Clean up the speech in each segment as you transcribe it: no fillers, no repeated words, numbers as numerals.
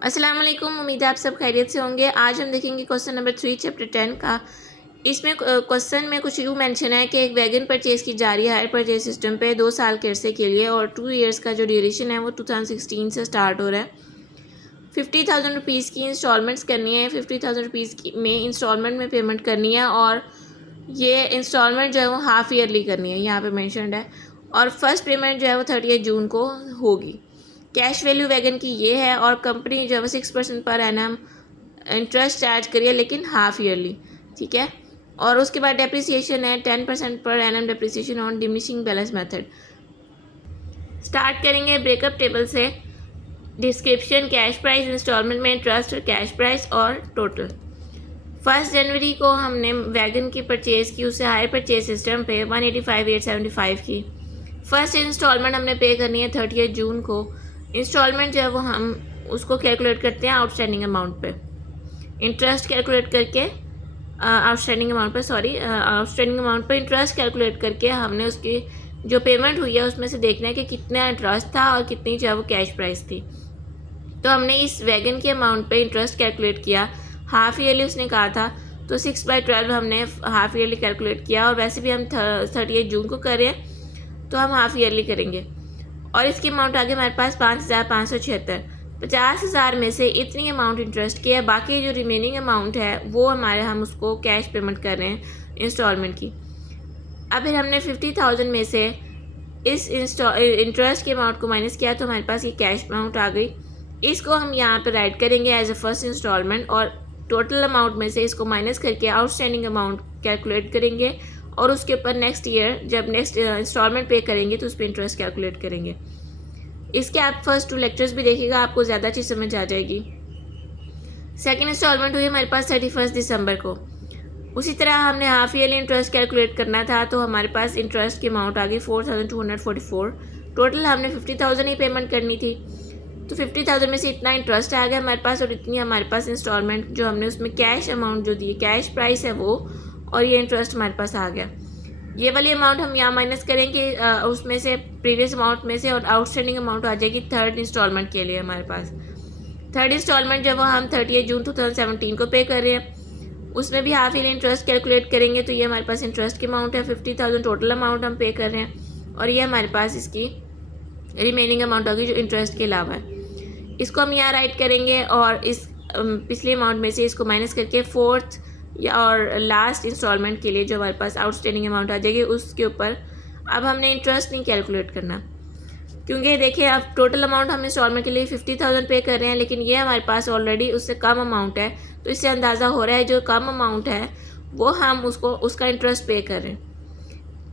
अस्सलाम वालेकुम। उम्मीद है आप सब खैरियत से होंगे। आज हम देखेंगे क्वेश्चन नंबर 3 चैप्टर 10 का। इसमें क्वेश्चन में कुछ यूँ मेंशन है कि एक वैगन परचेज़ की जा रही है हायर परचेज सिस्टम पे 2 साल के अरसे के लिए और 2 ईयर्स का जो ड्यूरेशन है वो 2016 से स्टार्ट हो रहा है। 50,000 रुपीज़ की इंस्टॉलमेंट्स करनी है। 50,000 रुपीज़ की में इंस्टॉलमेंट में पेमेंट करनी है और ये इंस्टॉलमेंट जो है वो हाफ़ ईयरली करनी है, यहाँ पे मेंशन्ड है। और फर्स्ट पेमेंट जो है वो 30 जून को होगी। कैश वैल्यू वैगन की ये है और कंपनी जो है वो 6% पर एनम इंटरेस्ट चार्ज करिए, लेकिन हाफ़ ईयरली, ठीक है। और उसके बाद डेप्रिसिएशन है 10% per annum depreciation on diminishing balance method. Start करेंगे ब्रेकअप टेबल से। डिस्क्रिप्शन, कैश प्राइस, इंस्टॉलमेंट में इंटरेस्ट, कैश प्राइस और टोटल। 1 जनवरी को हमने वैगन की परचेज़ की, उससे हायर परचेज सिस्टम पे 185,875 की। फर्स्ट इंस्टॉलमेंट हमने पे करनी है 30 जून को। इंस्टॉलमेंट जो है वो हम उसको कैलकुलेट करते हैं आउटस्टैंडिंग अमाउंट पे, इंटरेस्ट कैलकुलेट करके आउटस्टैंडिंग अमाउंट पे इंटरेस्ट कैलकुलेट करके हमने उसकी जो पेमेंट हुई है उसमें से देखना है कि कितना इंटरेस्ट था और कितनी जो है वो कैश प्राइस थी। तो हमने इस वैगन के अमाउंट पे इंटरेस्ट कैलकुलेट किया। हाफ़ ईयरली उसने कहा था, तो 6/12 हमने हाफ़ ईयरली कैलकुलेट किया। और वैसे भी हम 30 जून को कर रहे हैं तो हम हाफ़ ईयरली करेंगे। और इसकी अमाउंट आगे हमारे पास 5,576। 50,000 में से इतनी अमाउंट इंटरेस्ट की है, बाकी जो रिमेनिंग अमाउंट है वो हम उसको कैश पेमेंट कर रहे हैं इंस्टॉलमेंट की। अब फिर हमने 50,000 में से इस इंटरेस्ट के अमाउंट को माइनस किया तो हमारे पास ये कैश अमाउंट आ गई। इसको हम यहाँ पर राइट करेंगे एज अ फर्स्ट इंस्टॉलमेंट और टोटल अमाउंट में से इसको माइनस करके आउटस्टैंडिंग अमाउंट कैलकुलेट करेंगे और उसके ऊपर नेक्स्ट ईयर जब नेक्स्ट इंस्टॉलमेंट पे करेंगे तो उस पर इंटरेस्ट कैलकुलेट करेंगे। इसके आप फर्स्ट 2 लेक्चर्स भी देखिएगा, आपको ज़्यादा अच्छी समझ आ जाएगी। सेकेंड इंस्टॉलमेंट हुई हमारे पास 31 दिसंबर को। उसी तरह हमने हाफ ईयरली इंटरेस्ट कैलकुलेट करना था, तो हमारे पास इंटरेस्ट की अमाउंट आ गई 4,244। टोटल हमने 50,000 ही पेमेंट करनी थी, तो 50,000 में से इतना इंटरेस्ट आ गया हमारे पास और इतनी हमारे पास इंस्टॉलमेंट जो हमने उसमें कैश अमाउंट जो दी, कैश प्राइस है वो, और ये इंटरेस्ट हमारे पास आ गया। ये वाली अमाउंट हम यहाँ माइनस करेंगे उसमें से, प्रीवियस अमाउंट में से, और आउटस्टैंडिंग अमाउंट आ जाएगी थर्ड इंस्टॉलमेंट के लिए हमारे पास। थर्ड इंस्टॉलमेंट जब हम 30 जून 2017 को पे कर रहे हैं, उसमें भी हाफ ईयरली इंटरेस्ट कैलकुलेट करेंगे तो ये हमारे पास इंटरेस्ट की अमाउंट है। 50,000 टोटल अमाउंट हम पे कर रहे हैं और ये हमारे पास इसकी रिमेनिंग अमाउंट होगी जो इंटरेस्ट के अलावा है। इसको हम यहाँ राइट करेंगे और इस पिछले अमाउंट में से इसको माइनस करके फोर्थ या और लास्ट इंस्टॉलमेंट के लिए जो हमारे पास आउटस्टैंडिंग अमाउंट आ जाएगी उसके ऊपर अब हमने इंटरेस्ट नहीं कैलकुलेट करना, क्योंकि देखिए अब टोटल अमाउंट हम इंस्टॉलमेंट के लिए 50,000 पे कर रहे हैं, लेकिन ये हमारे पास ऑलरेडी उससे कम अमाउंट है, तो इससे अंदाज़ा हो रहा है जो कम अमाउंट है वो हम उसका इंटरेस्ट पे कर रहे हैं।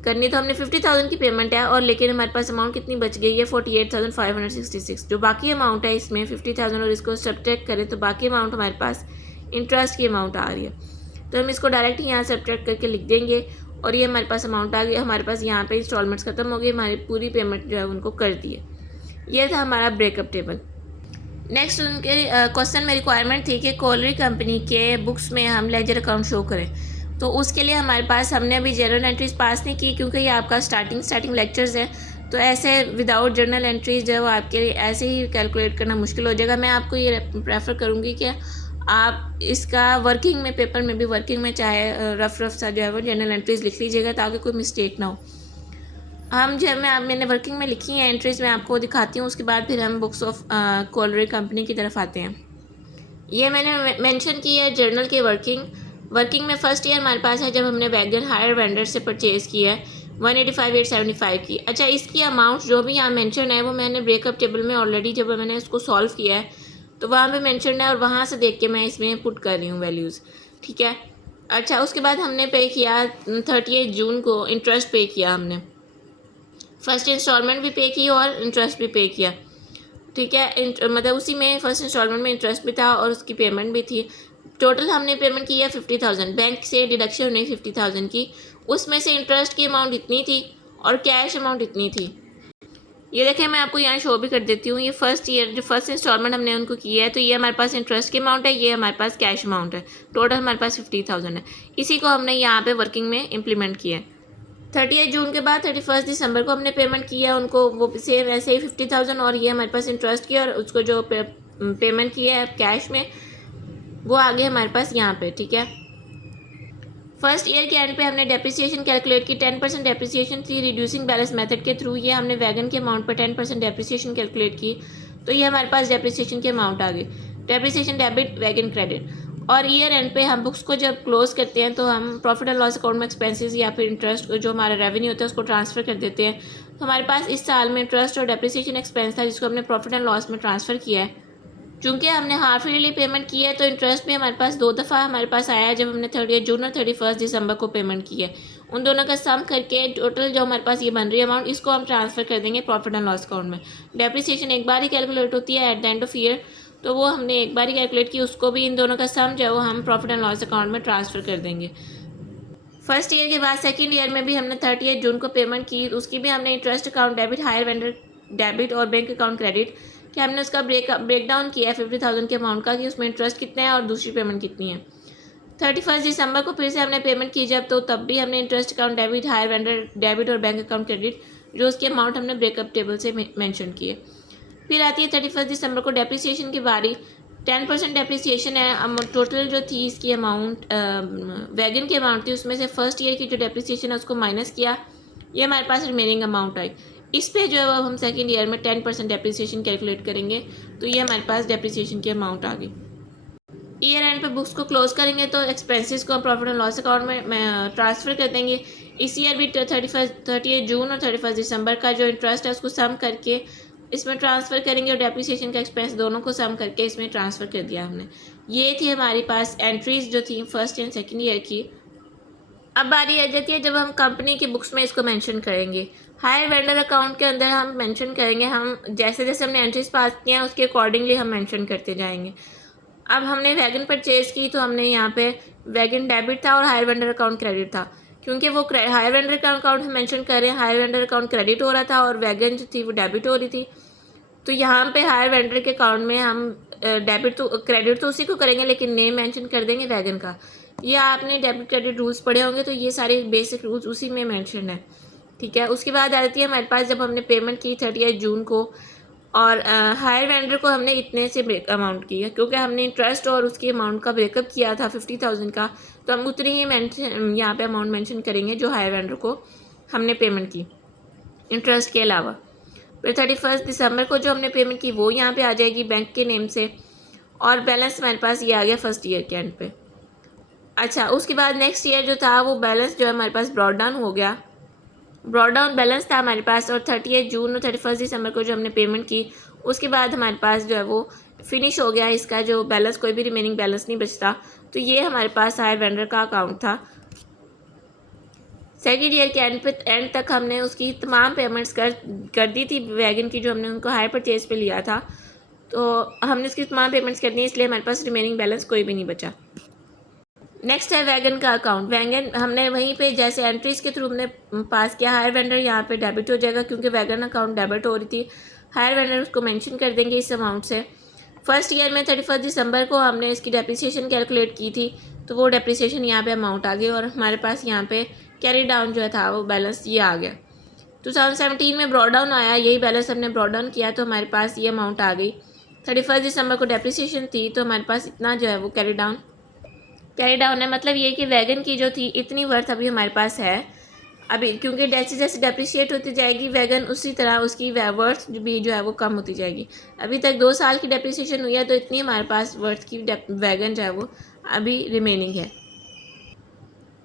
करनी तो हमने 50,000 की पेमेंट है और लेकिन हमारे पास अमाउंट कितनी बच गई है 48,566। जो बाकी अमाउंट है इसमें 50,000 और इसको सब्ट्रैक्ट करें तो बाकी अमाउंट हमारे पास इंटरेस्ट की अमाउंट आ रही है, तो हम इसको डायरेक्ट यहाँ सब्ट्रैक्ट करके लिख देंगे और ये हमारे पास अमाउंट आ गई। हमारे पास यहाँ पे इंस्टॉलमेंट्स खत्म हो गई, हमारी पूरी पेमेंट जो है उनको कर दी है। ये था हमारा ब्रेकअप टेबल। नेक्स्ट उनके क्वेश्चन में रिक्वायरमेंट थी कि कोलरी कंपनी के बुक्स में हम लेजर अकाउंट शो करें, तो उसके लिए हमारे पास हमने अभी जर्नल एंट्रीज पास नहीं की, क्योंकि ये आपका स्टार्टिंग लेक्चर्स है, तो ऐसे विदाउट जर्नल एंट्रीज जो है वो आपके लिए ऐसे ही कैलकुलेट करना मुश्किल हो जाएगा। मैं आपको ये प्रेफर करूँगी कि आप इसका वर्किंग में, पेपर में भी वर्किंग में चाहे रफ सा जो है वो जर्नल एंट्रीज लिख लीजिएगा ताकि कोई मिस्टेक ना हो। हम जो मैंने वर्किंग में लिखी हैं एंट्रीज, मैं आपको दिखाती हूँ, उसके बाद फिर हम बुक्स ऑफ कोलरी कंपनी की तरफ आते हैं। ये मैंने मेंशन की है जर्नल की वर्किंग में फर्स्ट ईयर हमारे पास है जब हमने वैगन हायर वेंडर से परचेज़ किया है 185,875 की। अच्छा, इसकी अमाउंट जो भी यहाँ मेंशन है वो मैंने ब्रेकअप टेबल में ऑलरेडी जब मैंने इसको सॉल्व किया है तो वहाँ पे मेंशन है और वहाँ से देख के मैं इसमें पुट कर रही हूँ वैल्यूज़, ठीक है। अच्छा, उसके बाद हमने पे किया 30 जून को इंटरेस्ट पे किया हमने, फर्स्ट इंस्टॉलमेंट भी पे की और इंटरेस्ट भी पे किया, ठीक है। मतलब उसी में फर्स्ट इंस्टॉलमेंट में इंटरेस्ट भी था और उसकी पेमेंट भी थी। टोटल हमने पेमेंट की है 50,000, बैंक से डिडक्शन हुई 50,000 की, उसमें से इंटरेस्ट की अमाउंट इतनी थी और कैश अमाउंट इतनी थी। ये देखें, मैं आपको यहाँ शो भी कर देती हूँ। ये फर्स्ट ईयर जो फर्स्ट इंस्टॉलमेंट हमने उनको की है, तो ये हमारे पास इंटरेस्ट की अमाउंट है, ये हमारे पास कैश अमाउंट है, टोटल हमारे पास 50,000 है। इसी को हमने यहाँ पे वर्किंग में इम्प्लीमेंट किया है। 30 जून के बाद 31 दिसंबर को हमने पेमेंट किया उनको, वो सेम ऐसे ही 50,000 और ये हमारे पास इंटरेस्ट की और उसको जो पेमेंट की है कैश में, वो आ गया हमारे पास यहाँ पे। ठीक है, फर्स्ट ईयर के एंड पे हमने डेप्रिसिएशन कैलकुलेट की, 10% डेप्रिसिएशन थी रिड्यूसिंग बैलेंस मेथड के थ्रू। ये हमने वैगन के अमाउंट पर 10% डेप्रिसिएशन कैलकुलेट की, तो ये हमारे पास डेप्रिसिएशन के अमाउंट आ गई। Depreciation debit, wagon credit. और ईयर एंड पे हम बुक्स को जब क्लोज करते हैं तो हम प्रॉफिट एंड लॉस अकाउंट में एक्सपेंसेस या फिर इंटरेस्ट जो हमारा रेवेन्यू होता है उसको ट्रांसफ़र कर देते हैं। तो हमारे पास इस साल में इंटरेस्ट और डेप्रिसिएशन एक्सपेंस था जिसको हमने प्रॉफिट एंड लॉस में ट्रांसफ़र किया है। चूँकि हमने हाफ ईयरली पेमेंट की है तो इंटरेस्ट भी हमारे पास 2 दफ़ा हमारे पास आया है, जब हमने 30 जून और 31 दिसंबर को पेमेंट की है। उन दोनों का सम करके टोटल जो हमारे पास ये बन रही है अमाउंट, इसको हम ट्रांसफ़र कर देंगे प्रॉफिट एंड लॉस अकाउंट में। डेप्रिसिएशन एक बार ही कैलकुलेट होती है at the end of year, तो वो हमने एक बार ही कैलकुलेट की, उसको भी इन दोनों का सम जो है वो हम प्रॉफिट एंड लॉस अकाउंट में ट्रांसफ़र कर देंगे। फर्स्ट ईयर के बाद सेकंड ईयर में भी हमने 30 जून को पेमेंट की, उसकी भी हमने interest account debit, higher vendor debit और बैंक अकाउंट क्रेडिट कि हमने उसका ब्रेक डाउन किया है 50,000 के अमाउंट का, कि उसमें इंटरेस्ट कितना है और दूसरी पेमेंट कितनी है। 31 दिसंबर को फिर से हमने पेमेंट की जब, तो तब भी हमने interest account debit, higher vendor debit और बैंक अकाउंट क्रेडिट जो उसके अमाउंट हमने ब्रेकअप टेबल से मेंशन किए। फिर आती है 31 दिसंबर को डेप्रिसिएशन की बारी। 10% डेप्रिसिएशन है, टोटल जो थी इसकी अमाउंट वैगन की अमाउंट थी, उसमें से फर्स्ट ईयर की जो डेप्रिसिएशन है उसको माइनस किया, ये हमारे पास रिमेनिंग अमाउंट आई। इस पे जो है वो हम सेकेंड ईयर में 10% डेप्रिसिएशन कैलकुलेट करेंगे, तो ये हमारे पास डेप्रिसिएशन की अमाउंट आ गई। ईयर एंड पे बुक्स को क्लोज करेंगे तो एक्सपेंसेस को हम प्रॉफिट एंड लॉस अकाउंट में ट्रांसफ़र कर देंगे। इस ईयर भी 30 जून और 31 दिसंबर का जो इंटरेस्ट है उसको सम करके इसमें ट्रांसफ़र करेंगे और डेप्रिसिएशन का एक्सपेंस दोनों को सम करके इसमें ट्रांसफ़र कर दिया हमने। ये थी हमारे पास एंट्रीज़ जो थी फर्स्ट एंड सेकेंड ईयर की। अब बारी आ जाती है जब हम कंपनी की बुक्स में इसको मेंशन करेंगे। हायर वेंडर अकाउंट के अंदर हम मेंशन करेंगे, हम जैसे जैसे हमने एंट्रीज पास किए हैं उसके अकॉर्डिंगली हम मेंशन करते जाएंगे। अब हमने वैगन परचेज़ की तो हमने यहाँ पे वैगन डेबिट था और हायर वेंडर अकाउंट क्रेडिट था, क्योंकि वो हायर वेंडर का अकाउंट हम मेंशन कर रहे हैं, हायर वेंडर अकाउंट क्रेडिट हो रहा था और वैगन जो थी वो डेबिट हो रही थी। तो यहाँ पे हायर वेंडर के अकाउंट में हम डेबिट तो क्रेडिट तो उसी को करेंगे, लेकिन नेम मेंशन कर देंगे वैगन का। ये आपने डेबिट क्रेडिट रूल्स पढ़े होंगे, तो ये सारे बेसिक रूल्स उसी में मेंशन है। ठीक है, उसके बाद आती है हमारे पास जब हमने पेमेंट की 30 जून को, और हायर वेंडर को हमने इतने से ब्रेक अमाउंट किया, क्योंकि हमने इंटरेस्ट और उसके अमाउंट का ब्रेकअप किया था 50,000 का, तो हम उतनी ही मेंशन यहाँ पे अमाउंट मेंशन करेंगे जो हायर वेंडर को हमने पेमेंट की इंटरेस्ट के अलावा। फिर 31 दिसंबर को जो हमने पेमेंट की वो यहाँ पे आ जाएगी बैंक के नेम से, और बैलेंस हमारे पास ये आ गया फर्स्ट ईयर के एंड पे। अच्छा, उसके बाद नेक्स्ट ईयर जो था वो बैलेंस जो है हमारे पास ब्रॉड डाउन हो गया, ब्रॉड डाउन बैलेंस था हमारे पास, और 30 जून और 31 दिसंबर को जो हमने पेमेंट की उसके बाद हमारे पास जो है वो फिनिश हो गया, इसका जो बैलेंस कोई भी रिमेनिंग बैलेंस नहीं बचता। तो ये हमारे पास हायर वेंडर का अकाउंट था। सेकेंड ईयर के एंड तक हमने उसकी तमाम पेमेंट्स कर दी थी वैगन की, जो हमने उनको हायर परचेज पे लिया था, तो हमने उसकी तमाम पेमेंट्स कर दी, इसलिए हमारे पास रिमेनिंग बैलेंस कोई भी नहीं बचा। नेक्स्ट है वैगन का अकाउंट। वैगन हमने वहीं पे जैसे एंट्रीज़ के थ्रू हमने पास किया, हायर वेंडर यहाँ पे डेबिट हो जाएगा क्योंकि वैगन अकाउंट डेबिट हो रही थी, हायर वेंडर उसको मेंशन कर देंगे इस अमाउंट से। फर्स्ट ईयर में 31 दिसंबर को हमने इसकी डेप्रिसिएशन कैलकुलेट की थी, तो वो डेप्रिसिएशन यहाँ पे अमाउंट आ गई, और हमारे पास यहाँ पे कैरी डाउन जो था वो बैलेंस ये आ गया। 2017 में ब्रॉड डाउन आया, यही बैलेंस हमने ब्रॉड डाउन किया, तो हमारे पास ये अमाउंट आ गई। 31 दिसंबर को डेप्रिसिएशन थी, तो हमारे पास इतना जो है वो कैरी डाउन है, मतलब ये कि वैगन की जो थी इतनी वर्थ अभी हमारे पास है अभी, क्योंकि जैसे जैसे डेप्रिशिएट होती जाएगी वैगन उसी तरह उसकी वर्थ भी जो है वो कम होती जाएगी। अभी तक 2 साल की डेप्रिसिएशन हुई है, तो इतनी हमारे पास वर्थ की वैगन जो है वो अभी रिमेनिंग है।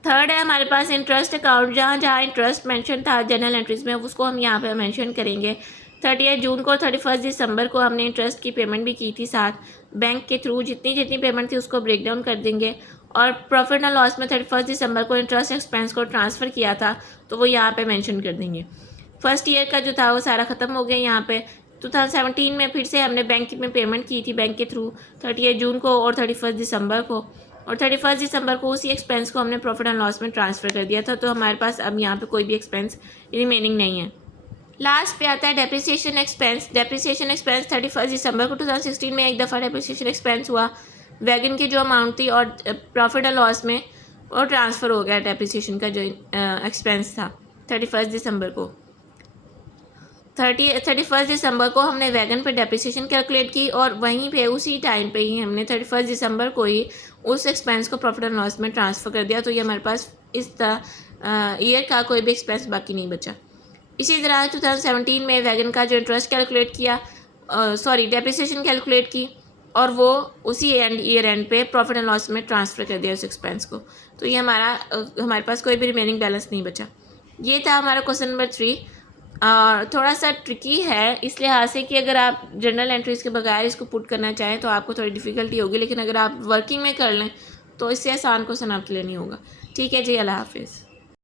थर्ड है हमारे पास इंटरेस्ट अकाउंट, जहाँ जहाँ इंटरेस्ट मेंशन था जनरल एंट्रीज में उसको हम यहाँ पे मेंशन करेंगे। 30 जून को 31 दिसंबर को हमने इंटरेस्ट की पेमेंट भी की थी साथ बैंक के थ्रू, जितनी पेमेंट थी उसको ब्रेक डाउन कर देंगे, और प्रॉफिट एंड लॉस में 31 दिसंबर को इंटरेस्ट एक्सपेंस को ट्रांसफ़र किया था, तो वो यहाँ पे मेंशन कर देंगे। फर्स्ट ईयर का जो था वो सारा ख़त्म हो गया। यहाँ पे 2017 में फिर से हमने बैंक में पेमेंट की थी बैंक के थ्रू 30 जून को और 31 दिसंबर को, और 31 दिसंबर को उसी एक्सपेंस को हमने प्रॉफिट एंड लॉस में ट्रांसफ़र कर दिया था, तो हमारे पास अब यहाँ पे कोई भी एक्सपेंस रिमेनिंग नहीं है। लास्ट पे आता है डेप्रिसिएशन एक्सपेंस। डेप्रिसिएशन एक्सपेंस 31 दिसंबर को 2016 में एक दफ़ा डेप्रिसिएशन एक्सपेंस हुआ, वैगन की जो अमाउंट थी और प्रॉफिट एंड लॉस में वो ट्रांसफ़र हो गया डेप्रिसिएशन का जो एक्सपेंस था 31 दिसंबर को। 31 दिसंबर को हमने वैगन पे डेप्रिसिएशन कैलकुलेट की और वहीं पे उसी टाइम पे ही हमने 31 दिसंबर को ही उस एक्सपेंस को प्रॉफिट एंड लॉस में ट्रांसफ़र कर दिया। तो ये हमारे पास इस ईयर का कोई भी एक्सपेंस बाकी नहीं बचा। इसी तरह 2017 में वैगन का जो इंटरेस्ट कैलकुलेट किया, डेप्रिसिएशन कैलकुलेट की और वो उसी ईयर एंड पे प्रॉफिट एंड लॉस में ट्रांसफ़र कर दिया उस एक्सपेंस को। तो ये हमारे पास कोई भी रिमेनिंग बैलेंस नहीं बचा। ये था हमारा क्वेश्चन नंबर 3। और थोड़ा सा ट्रिकी है इस लिहाज से कि अगर आप जर्नल एंट्रीज़ के बगैर इसको पुट करना चाहें तो आपको थोड़ी डिफ़िकल्टी होगी, लेकिन अगर आप वर्किंग में कर लें तो इससे आसान क्वेश्चन आपके लिए नहीं होगा। ठीक है जी, अल्लाह हाफिज़।